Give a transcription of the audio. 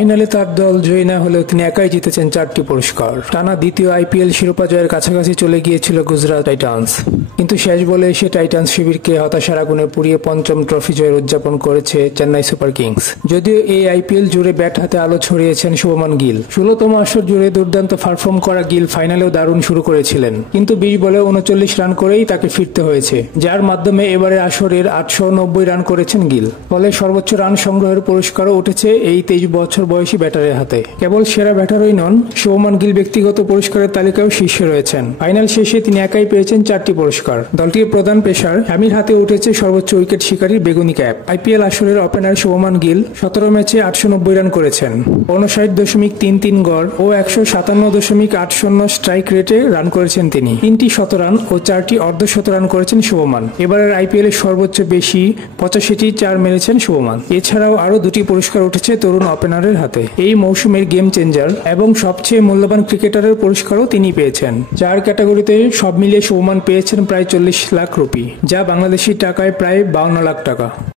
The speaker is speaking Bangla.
ফাইনালে তার দল জয়ী না হলেও তিনি একাই জিতেছেন 4টি পুরস্কার। টানা দ্বিতীয় আইপিএল শিরোপা জয়ের কাছাকাছি চলে গিয়েছিল গুজরাট টাইটান্স, কিন্তু শেষ বলে এসে টাইটান্স শিবিরকে হতাশার আগুনে পুড়িয়ে 5ম ট্রফি জয়ের উদযাপন করেছে চেন্নাই সুপার কিংস। যদিও এই আইপিএল জুড়ে ব্যাট হাতে আলো ছড়িয়েছেন শুভমান গিল। 16তম আসর জুড়ে দুর্দান্ত পারফর্ম করা গিল ফাইনালেও দারুণ শুরু করেছিলেন, কিন্তু 20 বলে 39 রান করেই তাকে ফিরতে হয়েছে, যার মাধ্যমে এবারে আসরের 890 রান করেছেন গিল। ফলে সর্বোচ্চ রান সংগ্রহের পুরস্কারও উঠেছে এই 23 বছর বয়সী ব্যাটারের হাতে। কেবল সেরা ব্যাটারই নন, শুভমান গিল ব্যক্তিগত পুরস্কারের তালিকায় শীর্ষে রয়েছেন। ফাইনাল শেষে তিনি একাই পেয়েছেন 4টি পুরস্কার। দলটির প্রধান পেসার হ্যামির হাতে উঠেছে সর্বোচ্চ উইকেট শিকারীর বেগুনি ক্যাপ। আইপিএল আসরের ওপেনার শুভমান গিল 17 ম্যাচে 890 রান করেছেন, 59.33 গড় ও 157.80 স্ট্রাইক রেটে রান করেছেন তিনি। 3টি শতরান ও 4টি অর্ধশতরান করেছেন শুভমান। এবারের আইপিএল এর সর্বোচ্চ বেশি 85টি 4 মেরেছেন শুভমান। এছাড়াও আরও 2টি পুরস্কার উঠেছে তরুণ ওপেনারের হাতে। এই মৌসুমের গেম চেঞ্জার এবং সবচেয়ে মূল্যবান ক্রিকেটারের পুরস্কারও তিনি পেয়েছেন। 4 ক্যাটাগরিতে সব মিলিয়ে শুভমান পেয়েছেন প্রায় 40 লাখ রুপি, যা বাংলাদেশি টাকায় প্রায় 52 লাখ টাকা।